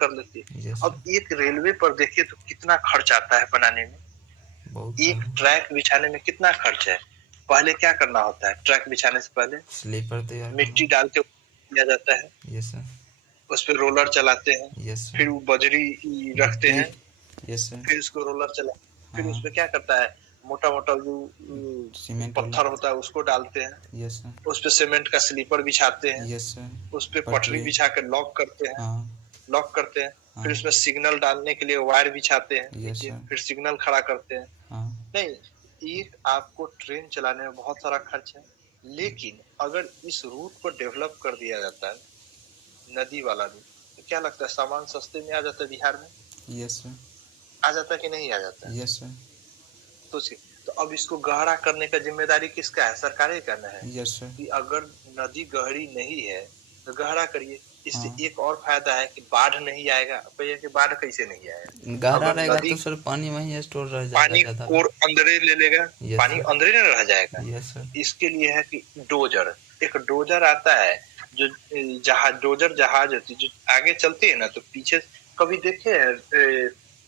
कर लेती है। यस अब एक रेलवे पर देखिए तो कितना खर्च आता है बनाने में, बहुत एक सारा ट्रैक बिछाने में कितना खर्च है। पहले क्या करना होता है, ट्रैक बिछाने से पहले स्लीपर तैयार करना। मिट्टी डाल के किया जाता है, यस सर। उस पे रोलर चलाते हैं, यस सर। फिर वो बजरी रखते गिट्टी। हैं, यस सर। फिर उसको रोलर चला, फिर हाँ उसमें क्या करता है, मोटा मोटा जो सीमेंट वाला। पत्थर होता है उसको डालते हैं, यस सर। उस पे सीमेंट का स्लीपर बिछाते हैं, यस सर। उस पे पटरी पटरी। बिछा कर लॉक करते हैं, हाँ लॉक करते हैं, फिर हाँ। उसमें सिग्नल डालने के लिए वायर बिछाते हैं, यस देखिए सर। फिर सिग्नल खड़ा करते हैं। हाँ। नहीं, एक आपको ट्रेन चलाने में बहुत सारा खर्च है, लेकिन अगर इस रूट को डेवलप कर दिया जाता है, नदी वाला रूट, तो क्या लगता है सामान सस्ते में आ जाता है बिहार में, यस सर। आ जाता है कि नहीं आ जाता है। Yes sir. सोचिए, तो अब इसको गहरा करने का जिम्मेदारी किसका है, सरकार ही करना है यस सर। कि अगर नदी गहरी नहीं है तो गहरा करिए। इससे हाँ। एक और फायदा है कि बाढ़ नहीं आएगा। भैया कि बाढ़ कैसे नहीं आएगा, गहरा अगर रहेगा नदी तो सर पानी वहीं स्टोर रह जाएगा पानी ज्यादा और देर। अंदरे ले लेगा, यस पानी सर। अंदरे न रह जाएगा। Yes sir. इसके लिए है कि डोजर, एक डोजर आता है जो जहाज, डोजर जहाज होती है जो आगे चलती है ना, तो पीछे कभी देखे हैं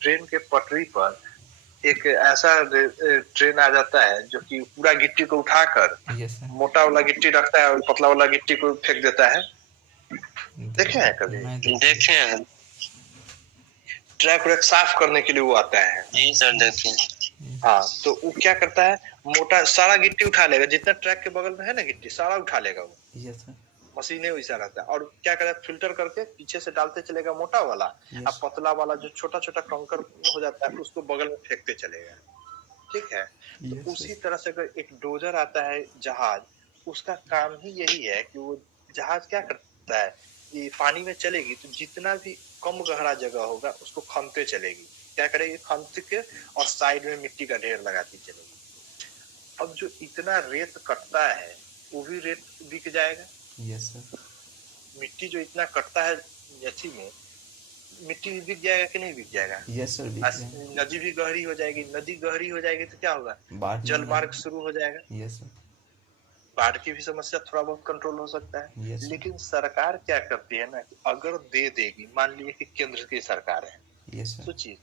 ट्रेन के पटरी पर एक ऐसा ट्रेन आ जाता है जो कि पूरा गिट्टी को उठाकर, यस सर। मोटा वाला गिट्टी रखता है और पतला वाला गिट्टी को फेंक देता है, देखे हैं कभी, नहीं देखे। देखे हैं। ट्रैक व्रैक साफ करने के लिए वो आता है, जी सर देखे। हाँ, तो वो क्या करता है, मोटा सारा गिट्टी उठा लेगा, जितना ट्रैक के बगल में है ना गिट्टी सारा उठा लेगा वो, यस सर। मशीनें वैसा रहता है। और क्या करेगा, फिल्टर करके पीछे से डालते चलेगा मोटा वाला, अब यस। पतला वाला जो छोटा छोटा कंकर हो जाता है उसको बगल में फेंकते चलेगा, ठीक है। तो यस उसी सर। तरह से अगर एक डोजर आता है जहाज, उसका काम ही यही है कि वो जहाज क्या करता है, ये पानी में चलेगी तो जितना भी कम गहरा जगह होगा उसको खनते चलेगी, क्या करेगी, खनते के और साइड में मिट्टी का ढेर लगाती चलेगी। अब जो इतना रेत कटता है वो भी रेत बिक जाएगा। Yes sir. मिट्टी जो इतना कटता है अच्छी में, मिट्टी भी बिक जाएगा कि नहीं बिक जाएगा। यस सर दिख रहे हैं। नदी भी गहरी हो जाएगी, नदी गहरी हो जाएगी तो क्या होगा, बाढ़ जल नहीं मार्ग आएगा। शुरू हो जाएगा, यस सर। बाढ़ की भी समस्या थोड़ा बहुत कंट्रोल हो सकता है। Yes sir. लेकिन सरकार क्या करती है ना, अगर दे देगी, मान लीजिए कि केंद्र की सरकार है, यस सर। सोचिए,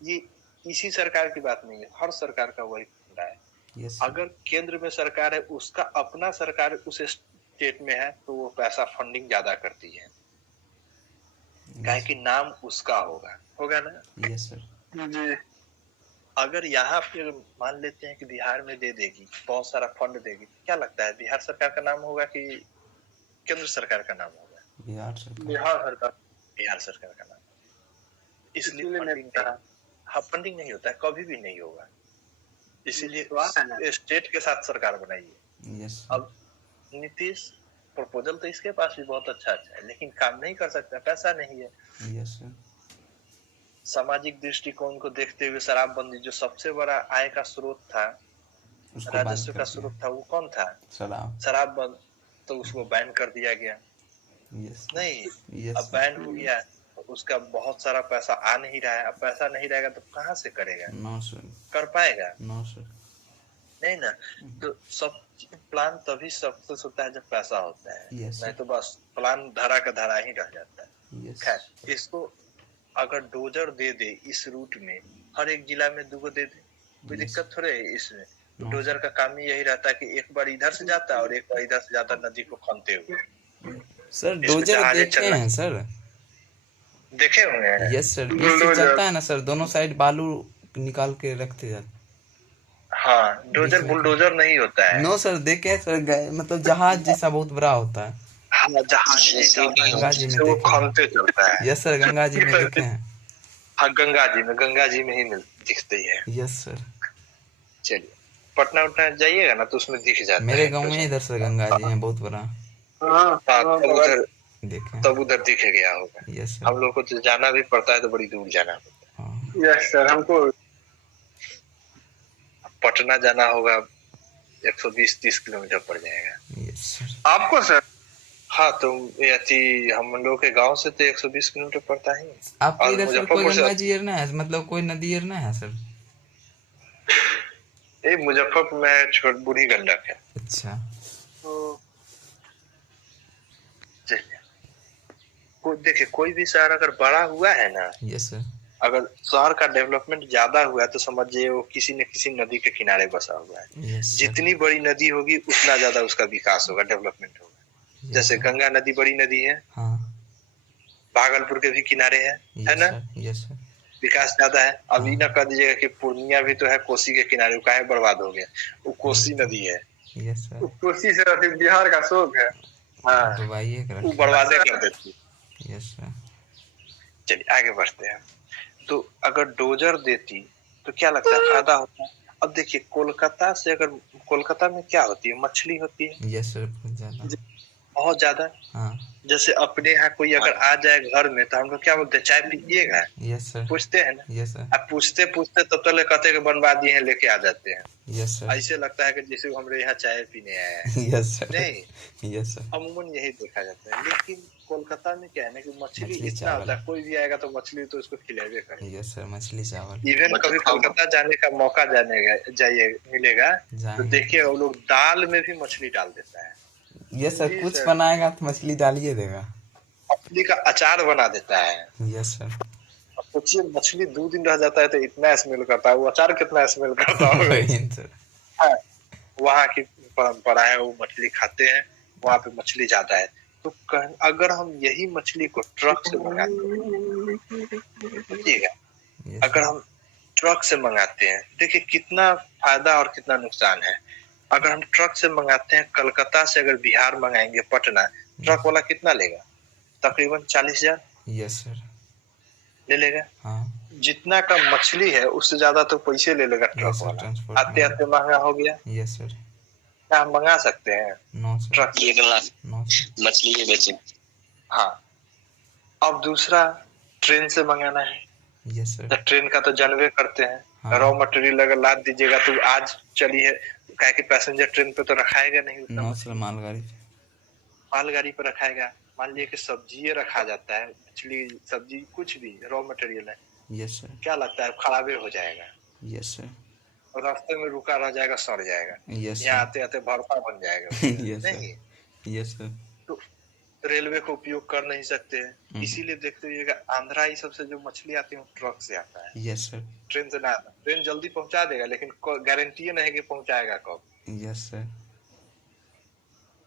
ये इसी सरकार की बात नहीं है, हर सरकार का वही फंडा है। Yes sir. अगर केंद्र में सरकार है, उसका अपना सरकार उस स्टेट में है, तो वो पैसा फंडिंग ज्यादा करती है, काहे कि नाम उसका होगा, होगा ना। Yes sir. जी। अगर यहाँ पे मान लेते हैं कि बिहार में दे देगी, बहुत सारा फंड देगी, क्या लगता है बिहार सरकार का नाम होगा कि केंद्र सरकार का नाम होगा, बिहार सरकार। बिहार सरकार, बिहार सरकार का नाम, इसलिए फंडिंग नहीं, हाँ फंडिंग नहीं होता है, कभी भी नहीं होगा, इसीलिए स्टेट के साथ सरकार बनाई है। Yes sir. अब नीतीश प्रपोजल तो इसके पास भी बहुत अच्छा अच्छा है, लेकिन काम नहीं कर सकता, पैसा नहीं है। Yes sir. सामाजिक दृष्टिकोण को देखते हुए शराबबंदी जो सबसे बड़ा आय का स्रोत था, उसको बंद राजस्व कर का दिया। स्रोत था, वो कौन था, शराब। शराब बंद, तो उसको बैन कर दिया गया। यस नहीं, यस अब बैन हो गया, उसका बहुत सारा पैसा आ नहीं रहा है, अब पैसा नहीं रहेगा तो कहाँ से करेगा, नो सर। कर पाएगा नो सर। नहीं ना। तो सब प्लान तभी सक्सेस होता है जब पैसा होता है, यस नहीं सर। तो बस प्लान धरा का धरा ही रह जाता है। यस। खैर, इसको अगर डोजर दे दे इस रूट में, हर एक जिला में 2 दे दे, कोई यस। दिक्कत थोड़े है इसमें। नो डोजर का काम ही यही रहता है कि एक बार इधर से जाता है और एक बार इधर से जाता नदी को खनते हुए, सर इसमें डोजर जहाजें देखे चलना हैं सर। देखे होंगे। यस सर बीच से चलता है ना सर, दोनों साइड बालू निकाल के रखते जाते। हाँ, बीच डोजर में बुलडोजर नहीं होता है। नो सर देखे हैं सर, मतलब जहाज जैसा बहुत बड़ा होता है। हाँ, जहाज जैसा होता है, गंगा जी में जिससे वो देखे हैं। खनते चलता है। यस सर गंगा जी में देखे हैं। हाँ, गंगा जी में ही दिखती है। Yes sir. चलिए, पटना उटना जाइएगा ना तो उसमें दिख जाता मेरे है गांव में डोजर। इधर से गंगा जी हैं बहुत बड़ा। हाँ, देखे तब हैं। उधर दिख गया होगा। Yes sir. हम लोग को तो जाना भी पड़ता है, तो बड़ी दूर जाना पड़ता हाँ। है। यस सर, हमको पटना जाना होगा, 120-30 किलोमीटर पड़ जाएगा। Yes sir. आपको सर? हाँ, तो हम लोग के गांव से तो 120 किलोमीटर पड़ता ही। आपके और इधर सर कोई मुजफ्फरपुर से गंगा जी ना है, मतलब कोई नदी ना है सर? मुजफ्फरपुर में छोट बूढ़ी गंडक है। अच्छा। तो चलिए, देखिए कोई भी शहर अगर बड़ा हुआ है ना, यस सर। अगर शहर का डेवलपमेंट ज्यादा हुआ है तो समझिए वो किसी न किसी नदी के किनारे बसा हुआ है। Yes sir. जितनी बड़ी नदी होगी उतना ज्यादा उसका विकास होगा, डेवलपमेंट होगा। यस जैसे सर। गंगा नदी बड़ी नदी है, हाँ भागलपुर के भी किनारे है यस ना, सर। Yes sir. विकास ज्यादा है। अब ये हाँ ना कह दीजिएगा कि पूर्णिया भी तो है कोसी के किनारे, वो काहे बर्बाद हो गया, वो वही कोसी तो। नदी है, यस सर। कोसी से फिर बिहार का शोक है। हाँ, डुबाइए के वो रखे। बर्बादे कर देती। Yes sir. चलिए आगे बढ़ते हैं। तो अगर डोजर देती तो क्या लगता है फायदा होता। अब देखिए कोलकाता से, अगर कोलकाता में क्या होती है, मछली होती है यस सर, बहुत ज्यादा। बहुत ज्यादा। हाँ जैसे अपने यहाँ कोई अगर आ जाए घर में तो हम लोग क्या बोलते हैं, चाय पीजिएगा, यस सर। पूछते हैं ना। Yes sir. अब पूछते पूछते तब तक कहते हैं कि बनवा दिए हैं, लेके आ जाते हैं। Yes sir. ऐसे लगता है कि जैसे वो हमारे यहाँ चाय पीने आया है। Yes sir. नहीं, यस सर। अमूमन यही देखा जाता है। लेकिन कोलकाता में क्या है ना कि मछली मछली इतना चावल। होता है, कोई भी आएगा तो मछली तो उसको खिलावे करेगा। यस सर, मछली चावल। इवन कभी कोलकाता जाने का मौका जाइए मिलेगा तो जाएंगे। देखिए वो लोग दाल में भी मछली डाल देता है। यस सर, जी कुछ सर, बनाएगा तो मछली डालिए देगा। मछली का अचार बना देता है। Yes sir. अब सोचिए मछली 2 दिन रह जाता है तो इतना स्मेल करता है, वो अचार कितना स्मेल करता होगा। वही सर। हाँ, वहाँ की परंपरा है, वो मछली खाते हैं, वहाँ पे मछली ज्यादा है। तो अगर हम यही मछली को ट्रक से मंगाते हैं, समझिएगा, यस अगर सर। हम ट्रक से मंगाते हैं, देखिए कितना फायदा और कितना नुकसान है। अगर हम ट्रक से मंगाते हैं, कलकत्ता से अगर बिहार मंगाएंगे पटना, ट्रक वाला कितना लेगा, तकरीबन 40,000 यस सर। ले लेगा। हाँ जितना का मछली है उससे ज्यादा तो पैसे ले लेगा यस ट्रक सर, वाला। ट्रांसपोर्ट आते आते महंगा हो गया। Yes sir. क्या हम मंगा सकते हैं नो सर। ट्रक से? 1 लाख नो सर। मछली ये बेचे। हाँ, अब दूसरा ट्रेन से मंगाना है यस सर। तो ट्रेन का तो जानवे करते हैं, हाँ रॉ मटेरियल अगर लाद दीजिएगा तो आज चली है, क्या कि पैसेंजर ट्रेन पे तो रखाएगा नहीं उतना नो सर, मछली, मालगाड़ी। मालगाड़ी पे रखाएगा। मान लीजिए कि सब्जी रखा जाता है, मछली सब्जी कुछ भी रॉ मटेरियल है, यस सर। क्या लगता है खराबे हो जाएगा यस सर। और रास्ते में रुका रह जाएगा, सड़ जाएगा, यस यहाँ सर। आते आते भरता बन जाएगा यस सर। नहीं। Yes sir. तो रेलवे का उपयोग कर नहीं सकते हैं, इसीलिए देखते हुए आंध्रा ये सबसे जो मछली आती है वो ट्रक से आता है, यस सर। ट्रेन से ना आता। ट्रेन जल्दी पहुंचा देगा लेकिन गारंटी नहीं है कि पहुंचाएगा कब। Yes sir.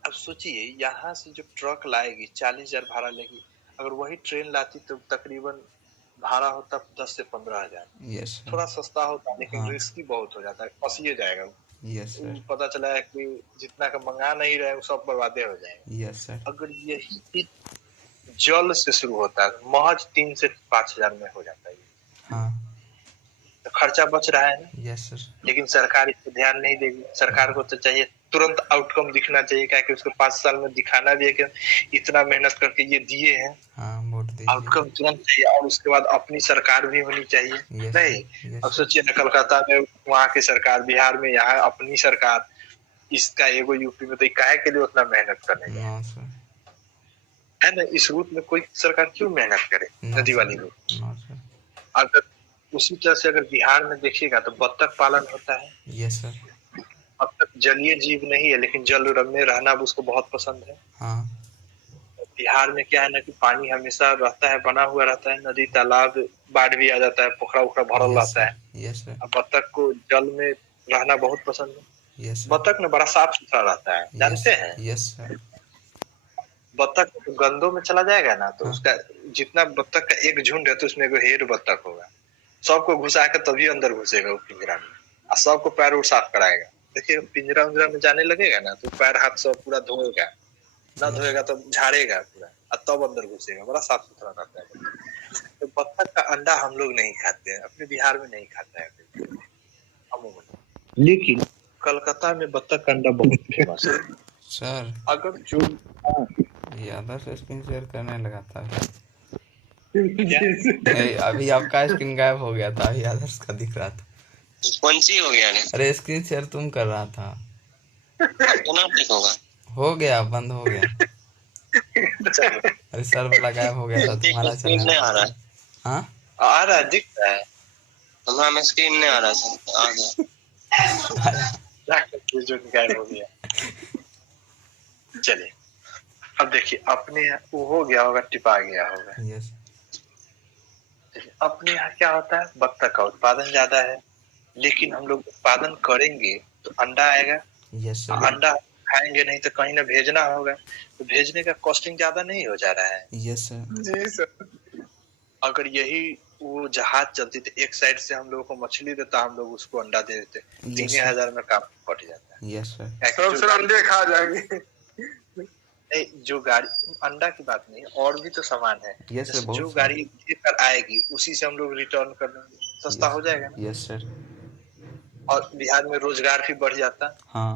अब सोचिए यहाँ से जो ट्रक लाएगी 40,000 भाड़ा लेगी, अगर वही ट्रेन लाती तो तकरीबन भाड़ा होता 10 से 15,000। Yes sir. थोड़ा सस्ता होता लेकिन हाँ रिस्की बहुत हो जाता है, फंसिए जाएगा। Yes sir. पता चला है कि जितना का मंगा नहीं रहे वो सब बर्बादे हो जाएंगे। Yes sir. अगर यही चीज जल से शुरू होता है, महज 3 से 5,000 में हो जाता है, हाँ तो खर्चा बच रहा है ना। Yes sir. लेकिन सरकार इस पर ध्यान नहीं देगी। सरकार को तो चाहिए तुरंत आउटकम दिखना चाहिए, क्या कि उसको 5 साल में दिखाना भी है कि इतना मेहनत करके ये दिए हैं, हाँ वोट दीजिए। आउटकम तुरंत चाहिए। और उसके बाद अपनी सरकार भी होनी चाहिए। यस नहीं, यस अब सोचिए ना कलकत्ता में वहाँ की सरकार, बिहार में यहाँ अपनी सरकार, इसका एगो यूपी में, तो काहे के लिए उतना मेहनत करने जाए, नो सर। है ना। इस रूट में कोई सरकार क्यों मेहनत करे, नो नदी सर। वाली रूट। No sir. अगर उसी तरह से अगर बिहार में देखिएगा तो बत्तख पालन होता है। Yes sir. बत्तख जलीय जीव नहीं है लेकिन जल में रहना उसको बहुत पसंद है। हाँ बिहार में क्या है ना कि पानी हमेशा रहता है, बना हुआ रहता है, नदी तालाब, बाढ़ भी आ जाता है, पोखरा उखरा भरल यस रहता है। सर। Yes sir. अब बत्तख को जल में रहना बहुत पसंद है। Yes sir. बत्तख में बड़ा साफ सुथरा रहता है, जानते हैं। Yes sir. बत्तख गंदों में चला जाएगा ना तो हाँ उसका जितना बत्तख का एक झुंड है तो उसमें एगो हेड बत्तख होगा, सबको घुसा के तभी अंदर घुसेगा वो पिंजरा में, और सबको पैर उड़ साफ कराएगा। देखिए पिंजरा उंजरा में जाने लगेगा ना तो पैर हाथ सब पूरा धोएगा, ना धोएगा तो झाड़ेगा पूरा, और तब अंदर घुसेगा। बड़ा साफ सुथरा रहता है। तो बत्तख का अंडा हम लोग नहीं खाते हैं, अपने बिहार में नहीं खाता है अमूमन, लेकिन कलकत्ता में बत्तख का अंडा बहुत फेमस है सर। अगर जो ये आधा से स्क्रीन शेयर करने लगा था क्या? नहीं, अभी आपका स्क्रीन गायब हो गया था, अभी आदर्श का दिख रहा था। कौन सी हो गया? अरे स्क्रीन शेयर तुम कर रहा था। होगा हो गया, बंद हो गया। अरे सर वाला गायब हो गया था, तुम्हारा स्क्रीन नहीं आ रहा है। हाँ आ रहा है, दिख रहा है, हमारा में स्क्रीन नहीं आ रहा सर, आ गया। जो गायब हो गया। चलिए अब देखिए अपने यहाँ वो हो गया होगा, टिपा गया होगा। यस अपने यहाँ क्या होता है, बत्तख का उत्पादन ज्यादा है, लेकिन हम लोग उत्पादन करेंगे तो अंडा आएगा, यस सर अंडा खाएंगे नहीं तो कहीं ना भेजना होगा, तो भेजने का कॉस्टिंग ज्यादा नहीं हो जा रहा है। यस सर जी सर। अगर यही वो जहाज चलती तो एक साइड से हम लोगों को मछली देता, हम लोग उसको अंडा दे देते, Yes, 3000 में काम पट जाता है। यस सर सब सर अंडे खा जाएंगे। नहीं, जो गाड़ी अंडा की बात नहीं, और भी तो सामान है। यस सर जो बहुत गाड़ी लेकर आएगी उसी से हम लोग रिटर्न कर देंगे, सस्ता हो जाएगा ना। यस सर और बिहार में रोजगार भी बढ़ जाता। हाँ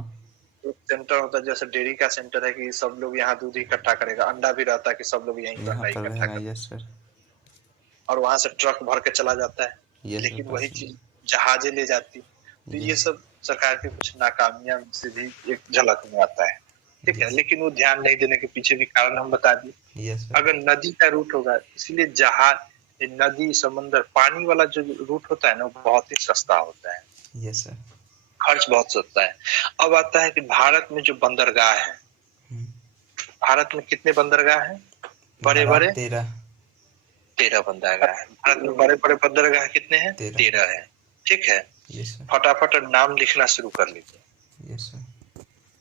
एक सेंटर होता है, जैसे डेयरी का सेंटर है कि सब लोग यहाँ दूध इकट्ठा करेगा, अंडा भी रहता है कि सब लोग यहीं पर यहाँ अंडा पर इकट्ठा रहेगा कर, यस सर और वहां से ट्रक भर के चला जाता है। यस लेकिन सर वही चीज जहाजें ले जाती। तो ये सब सरकार की कुछ नाकामियां से भी एक झलक में आता है, ठीक है। लेकिन वो ध्यान नहीं देने के पीछे भी कारण हम बता दिए। यस सर अगर नदी का रूट होगा, इसलिए जहाज, नदी, समंदर, पानी वाला जो रूट होता है ना, वो बहुत ही सस्ता होता है, यस सर खर्च बहुत सस्ता है। अब आता है कि भारत में जो बंदरगाह है, भारत में कितने बंदरगाह हैं? बड़े बड़े 13 बंदरगाह है भारत में। बड़े बड़े बंदरगाह कितने हैं? 13 है, ठीक है। यस सर फटाफट नाम लिखना शुरू कर लीजिए। यस सर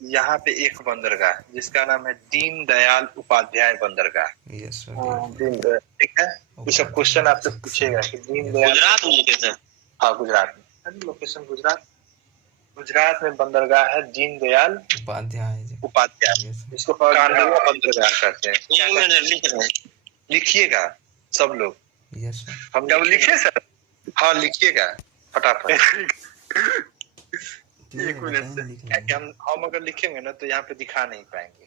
यहाँ पे एक बंदरगाह जिसका नाम है दीनदयाल उपाध्याय बंदरगाह। यस सर दीनदयाल, ठीक है। कुछ क्वेश्चन आपसे पूछेगा कि दीनदयाल, गुजरात में लोकेशन? हाँ गुजरात में लोकेशन, गुजरात, गुजरात में बंदरगाह है दीनदयाल उपाध्याय उपाध्याय, यस इसको कांडला बंदरगाह कहते हैं। एक मिनट लिख रहे हैं। लिखिएगा सब लोग, यस सर हम जब लिखे सर, हाँ लिखिएगा फटाफट। एक मिनट से, क्योंकि हम अगर लिखेंगे ना तो यहाँ पे दिखा नहीं पाएंगे,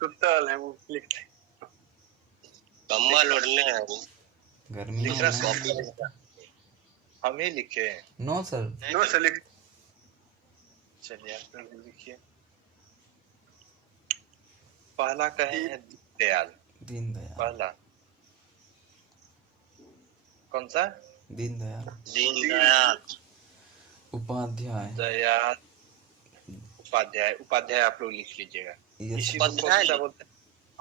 टोटल है वो लिखते, कम्बल ओढ़ने हैं अभी। गर्मी लिखना है कॉपी हम ही लिखे। नो सर नो सर लिख, चलिए आप लोग लिखिए। पहला कहे हैं दयाल, दीनदयाल पहला कौन सा? दीनदयाल दीनदयाल उपाध्याय दयाल उपाध्याय, उपाध्याय आप लोग लिख लीजिएगा। यस इसी को कौन सा बोलते हैं?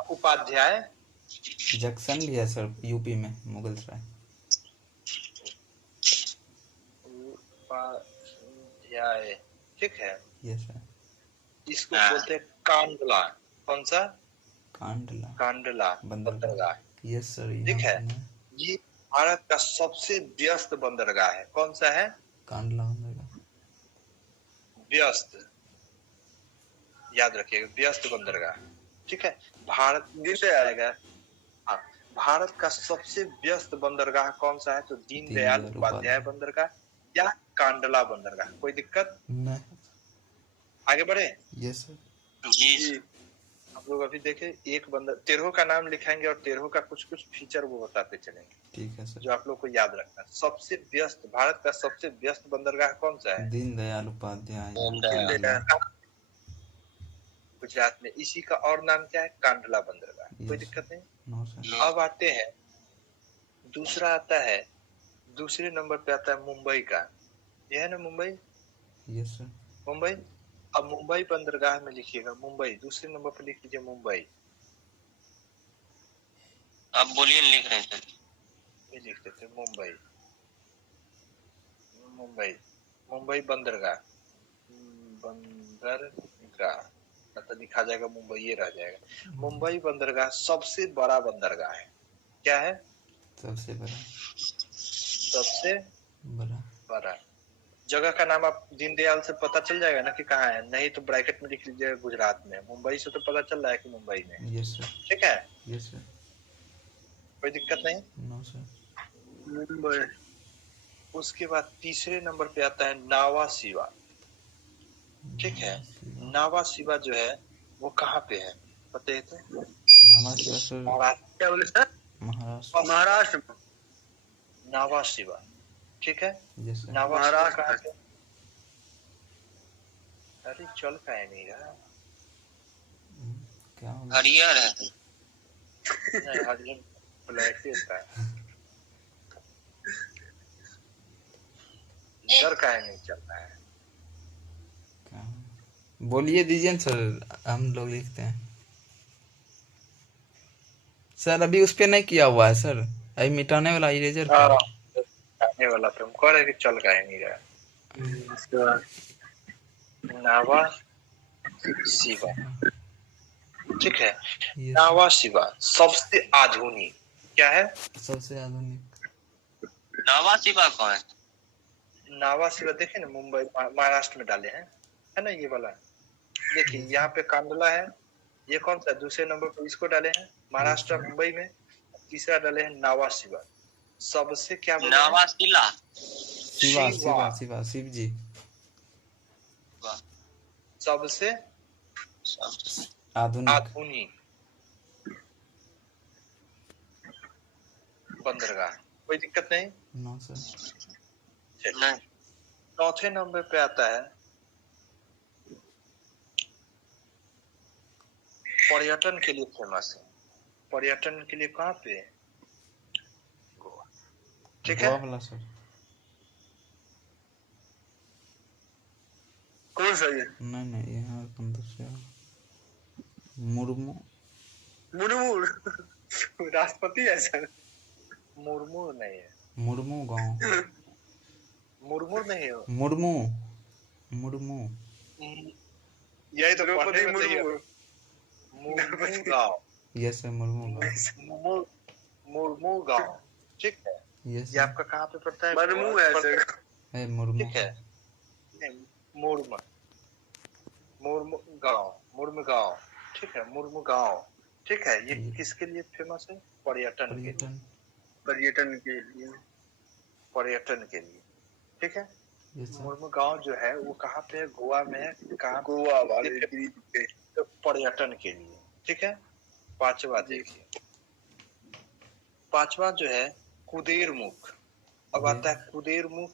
उपाध्याय जंक्शन भी है सर यूपी में, मुगलसराय। उपाध्याय, ठीक है। यस सर इसको बोलते हैं कांडला। कौन सा? कांडला कांडला बंदरगाह, यस सर ठीक है। ये भारत का सबसे व्यस्त बंदरगाह है। कौन सा है? कांडला बंदरगाह व्यस्त, याद रखिएगा, व्यस्त बंदरगाह, ठीक है। भारत से आएगा, हाँ, भारत का सबसे व्यस्त बंदरगाह कौन सा है? तो दीनदयाल उपाध्याय बंदरगाह या कांडला बंदरगाह। कोई दिक्कत? नहीं, आगे बढ़े। यस सर जी। हम लोग अभी देखे एक बंदर, तेरहों का नाम लिखाएंगे और तेरहों का कुछ कुछ फीचर वो बताते चलेंगे, ठीक है सर। जो आप लोग को याद रखना है। सबसे व्यस्त, भारत का सबसे व्यस्त बंदरगाह कौन सा है? दीनदयाल उपाध्याय गुजरात में। इसी का और नाम क्या है? कांडला बंदरगाह। कोई दिक्कत नहीं। No sir. अब आते हैं, दूसरा आता है, दूसरे नंबर पे आता है मुंबई का। यह है ना मुंबई? Yes sir Mumbai. अब मुंबई बंदरगाह में लिखिएगा मुंबई, दूसरे नंबर पे लिख लीजिए मुंबई। आप बोलिए, लिख रहे हैं सर। ये लिख देते मुंबई, मुंबई, मुंबई बंदरगाह, बंदरगाह मतलब लिखा जाएगा मुंबई, ये रह जाएगा। मुंबई बंदरगाह सबसे बड़ा बंदरगाह है। क्या है? सबसे बड़ा, सबसे बड़ा। जगह का नाम आप दीनदयाल से पता चल जाएगा ना कि कहाँ है, नहीं तो ब्रैकेट में लिख लीजिएगा गुजरात में। मुंबई से तो पता चल रहा है कि मुंबई में। Yes sir. ठीक है, यस सर। कोई दिक्कत नहीं। No sir. मुंबई। उसके बाद तीसरे नंबर पे आता है नावा शिवा। ठीक है, नावा शिवा जो है वो कहाँ पे है पता है? तो नावा शिवा सर क्या बोले सर? महाराष्ट्र। महाराष्ट्र में नावा शिवा, ठीक है। Yes sir. महाराष्ट्र कहाँ पे? अरे चल पाए नहीं रहा, क्या हरियर है। नहीं हरियर ब्लैक ही होता है। डर काहे नहीं चल रहा है? क्या बोलिए दीजिए सर, हम लोग लिखते हैं। सर अभी उस पे नहीं किया हुआ है सर, अभी मिटाने वाला इरेजर पे हाँ, है। आने वाला पे हम कह रहे कि चल का ही नहीं रहा। इसके बाद नावा शिवा, ठीक है। ये नावा शिवा सबसे आधुनिक क्या है? सबसे आधुनिक नावा शिवा कौन है? नावा शिवा देखे ना, मुंबई महाराष्ट्र में डाले हैं, है ना ये वाला। देखिए यहाँ पे कांडला है, ये कौन सा दूसरे नंबर पर इसको डाले हैं महाराष्ट्र मुंबई में। तीसरा डाले हैं नावा शिवा। सबसे क्या बोले हैं? नावा शिला शिवा शिवा शिवा शिव जी। सबसे आधुनिक आधुनिक बंदरगाह। कोई दिक्कत नहीं। No sir. नहीं। चौथे नंबर पे आता है पर्यटन के लिए फेमस है। पर्यटन के लिए कहाँ पे? गोवा, ठीक है। गोवा वाला सर। कौन सा ये? नहीं नहीं यहाँ अंदर से मुर्मू मुर्मू राष्ट्रपति है सर। मुर्मू नहीं है। मुर्मू गांव मुर्मू नहीं है। मुर्मू मुर्मू यही तो पढ़ने में चाहिए। मुर्मू गांव। यस सर मुर्मू गांव। मुर्मू गांव, ठीक है। यस ये आपका कहाँ पे पड़ता है? मुर्मू है सर। है मुर्मू। ठीक है। मुर्मू मुर्मू गांव, मुर्मू गांव, ठीक है। मुर्मू गांव, ठीक है। ये किसके लिए फेमस है? पर्यटन के लिए। पर्यटन के लिए, पर्यटन के लिए, ठीक है। मुर्मू गांव जो है वो कहाँ पे है? गोवा में है। कहाँ? गोवा वाले द्वीप पे। तो पर्यटन के लिए, ठीक है। पांचवा देखिए, पांचवा जो है कुदेरमुख। अब आता है कुदेरमुख,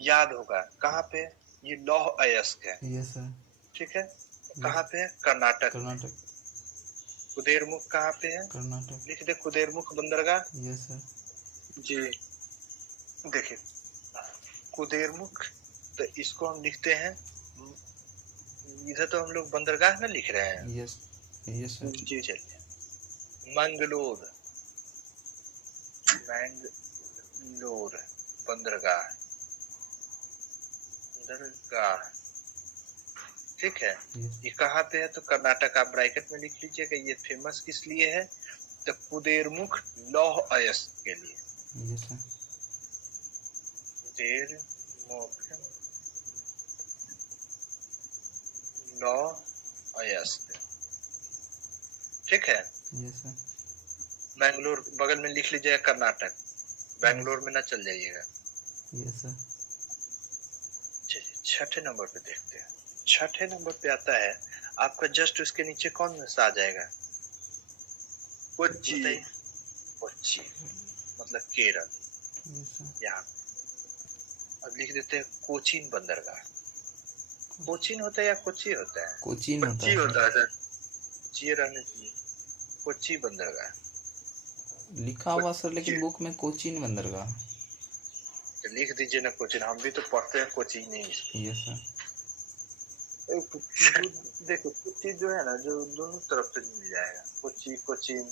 याद होगा कहाँ पे? ये लौह अयस्क है। Yes sir. ठीक है। कहाँ पे है? कर्नाटक। कर्नाटक। कुदेरमुख कहाँ पे है? कर्नाटक। लिख दे कुदेरमुख बंदरगाह। Yes sir. जी देखिए कुदेरमुख, तो इसको हम लिखते हैं, इधर तो हम लोग बंदरगाह में लिख रहे हैं। Yes yes sir. जी चलिए, मंगलोर, मैंगलोर बंदरगाह, बंदरगाह, ठीक है। ये कहाँ पे है? तो कर्नाटक। आप ब्रैकेट में लिख लीजिएगा। ये फेमस किस लिए है? तो कुदेरमुख लौह अयस्क के लिए। Yes sir. कुदेरमुख लौह अयस्क, ठीक है। Yes sir. बैंगलोर बगल में लिख लीजिएगा कर्नाटक, बैंगलोर में ना चल जाइएगा। Yes sir. चलिए छठे नंबर पे देखते हैं। छठे नंबर पे आता है आपका, जस्ट उसके नीचे कौन सा आ जाएगा? कोच्चि। कोच्चि मतलब केरल। यहाँ अब लिख देते हैं कोचीन बंदरगाह। कोचीन होता है या कोच्चि होता है? कोचीन होता है सर। कोच्चि रहने चाहिए। कोच्चि बंदरगाह लिखा हुआ सर, लेकिन बुक में कोचीन बंदरगाह। तो लिख दीजिए ना कोचीन, हम भी तो पढ़ते हैं कोचीन नहीं। Yes sir. देखो कोच्चि जो है ना, जो दोनों तरफ से मिल जाएगा। कोच्चि, कोचीन,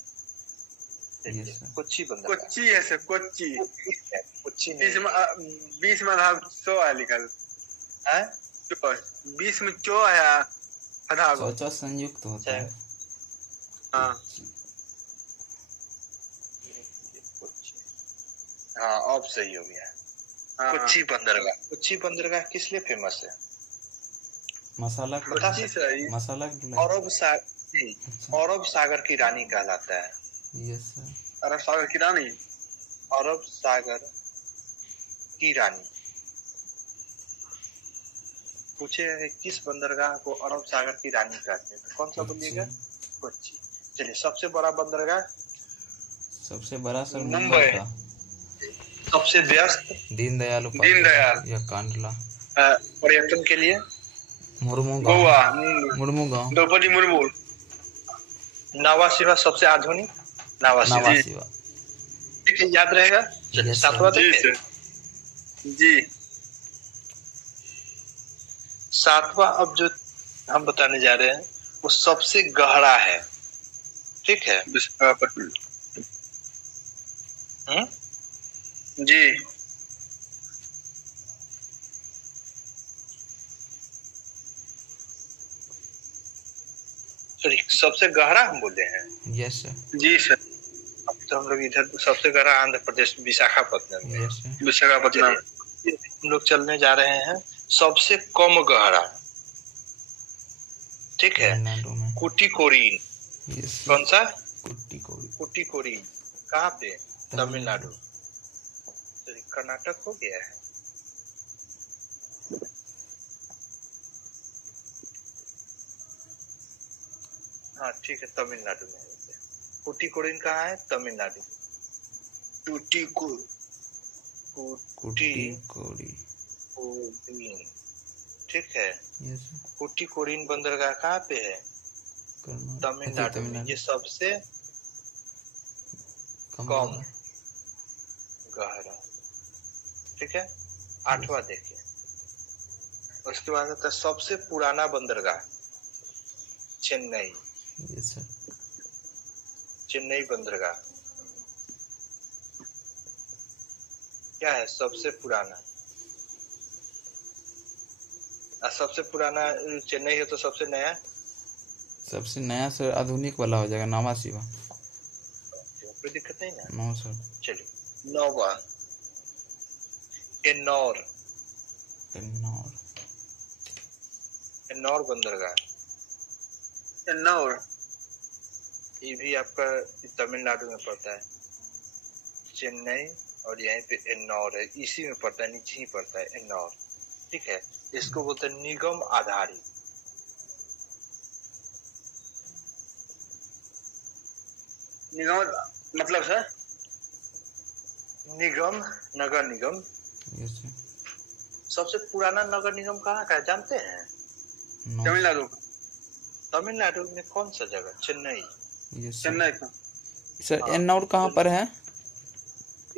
कोच्चि बंदरगाह। कोच्चि है सर, कोच्चि। कोच्चि 20 में आधा 100 है लिखल है। 20 में 100 है आधा। चौचा संयुक्त होता है। हाँ हाँ अब सही हो गया। कोच्चि बंदरगाह। कोच्चि बंदरगाह किस लिए फेमस है? मसाला मसाला अरब सागर की रानी कहलाता है। Yes sir. अरब सागर की रानी, अरब सागर की रानी। पूछे किस बंदरगाह को अरब सागर की रानी कहते हैं, तो कौन सा बोलिएगा? कोच्चि। चलिए सबसे बड़ा बंदरगाह? सबसे बड़ा सर मुंबई का। सबसे व्यस्त? दीनदयाल या कांडला। पर्यटन के लिए? मुर्मू गांव। गोवा, मुर्मू गांव। द्रौपदी मुर्मू। नावा शिवा सबसे आधुनिक? नावा शिवा, ठीक है, याद रहेगा। चलिए सातवां देखिए। जी सातवां अब जो हम बताने जा रहे हैं वो सबसे गहरा है, ठीक है। जी सॉरी, सबसे गहरा हम बोले हैं। Yes sir. जी सर। अब तो हम लोग इधर सबसे गहरा आंध्र प्रदेश विशाखापट्टनम में। Yes sir. विशाखापट्टनम। चलिए, हम लोग चलने जा रहे हैं सबसे कम गहरा। ठीक है, तमिलनाडु में। कुटीकोरीन। Yes sir. कौन सा? कुट्टीकोडी। कुटीकोरीन कहाँ पे? तमिलनाडु। सॉरी, कर्नाटक हो गया है। हाँ ठीक है, तमिलनाडु में। कुटीकोरीन कहाँ है? तमिलनाडु। कुट्टीकोडी। कुटीकोरीन, ठीक है। Yes sir. कुटीकोरीन बंदरगाह कहाँ पे है? तमिलनाडु में। ये सबसे कम गहरा। ठीक है, 8वां देखिए। उसके बाद आता है सबसे पुराना बंदरगाह, चेन्नई। Yes sir. चेन्नई बंदरगाह क्या है? सबसे पुराना। सबसे पुराना चेन्नई है, तो सबसे नया? सबसे नया सर आधुनिक वाला हो जाएगा नावा शिवा। कोई दिक्कत नहीं ना। No sir. चलिए, 9वां एन्नौर। एन्नौर। एन्नौर बंदरगाह, एन्नौर। ये भी आपका तमिलनाडु में पड़ता है। चेन्नई और यहीं पे एन्नौर है, इसी में पड़ता है, नीचे ही पड़ता है एन्नौर। ठीक है, इसको बोलते हैं निगम आधारित। निगम मतलब सर? निगम, नगर निगम। Yes sir. सबसे पुराना नगर निगम कहाँ का है जानते हैं? तमिलनाडु। तमिलनाडु में कौन सा जगह? चेन्नई। यस चेन्नई का। सर। एन्नौर कहाँ पर है?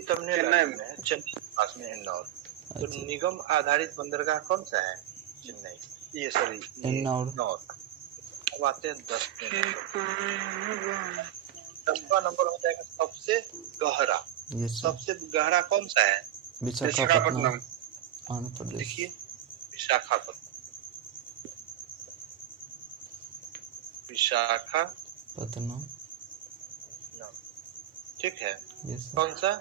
तमिलनाडु में है, चेन्नई के पास में एन्नौर। तो अच्छा। निगम आधारित बंदरगाह कौन सा है? चेन्नई। ये सॉरी, एन्नौर। अब आते हैं 10वां नंबर हो जाएगा सबसे गहरा। Yes sir. सबसे गहरा कौन सा है? विशाखापट्टनम, आंध्र प्रदेश। देखिए, विशाखापट्टनम। पत्तनम। ठीक है। Yes sir. कौन सा?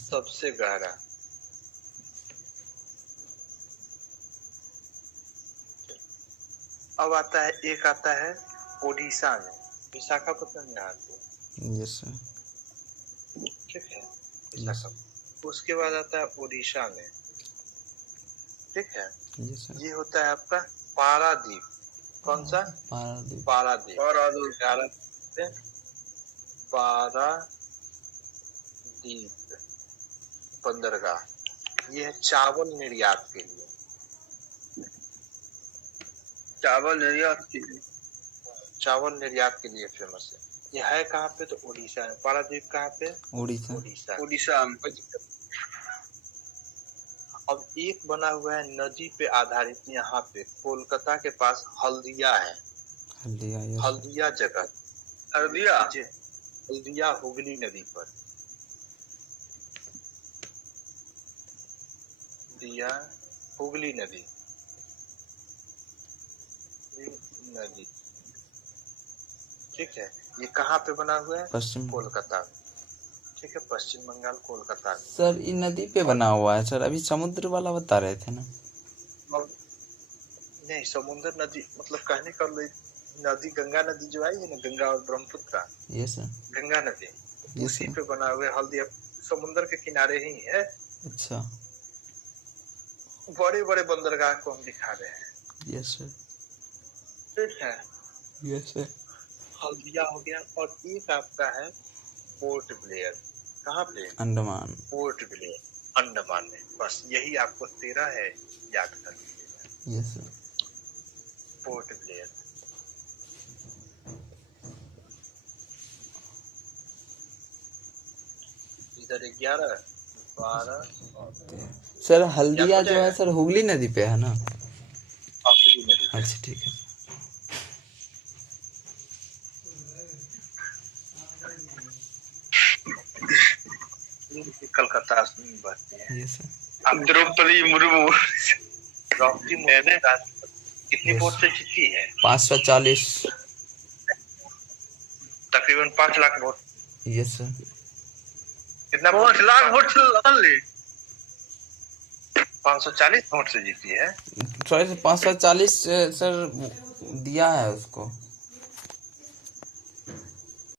सबसे गहरा। अब आता है, एक आता है ओडिशा में, विशाखापट्टनम में आते हैं। Yes sir. ठीक है, विशाखापट्टनम। उसके बाद आता है ओडिशा में। ठीक है, यस सर। ये होता है आपका पारादीप। कौन सा? पारादीप। पारादीप। पारादीप बंदरगाह, ये है चावल निर्यात के लिए। चावल निर्यात के लिए। चावल निर्यात के लिए फेमस है। ये है कहाँ पे? तो उड़ीसा में। पारादीप कहाँ पे? उड़ीसा। उड़ीसा। उड़ीसा में। अब एक बना हुआ है नदी पे आधारित, यहाँ पे कोलकाता के पास हल्दिया है। हल्दिया। यस। हल्दिया जगह। हल्दिया हुगली नदी पर। दिया हुगली नदी। ठीक है, ये कहाँ पे बना हुआ है? पश्चिम कोलकाता। ठीक है, पश्चिम बंगाल, कोलकाता। सर ये नदी पे बना हुआ है सर, अभी समुद्र वाला बता रहे थे ना? नहीं, समुद्र नदी मतलब कहने का नदी, गंगा नदी जो आई है ना, गंगा और ब्रह्मपुत्र। Yes sir. गंगा नदी उसी पे बना हुआ है। हल्दिया समुद्र के किनारे ही है। अच्छा। बड़े बड़े बंदरगाह को हम दिखा रहे हैं। Yes sir. ठीक है, यस सर। हल्दिया हो गया। और एक आपका है पोर्ट ब्लेयर। कहाँ पे? अंडमान। पोर्ट ब्लेयर, अंडमान में। बस यही आपको 13 है, याद कर लीजिएगा। Yes sir. Port Blair. इधर 11, 12। सर हल्दिया जो है सर हुगली नदी पे है ना? हुगली नदी। अच्छा ठीक है। कलकत्ता में बढ़ती है। ये सर। अब द्रौपदी मुर्मू द्रौपदी मुर्मू कितनी Yes. वोट से जीती है? 540। तकरीबन 5 लाख वोट। Yes sir. कितना 5 लाख वोट से only 540 वोट से जीती है। थोड़े से 540 सर दिया है उसको।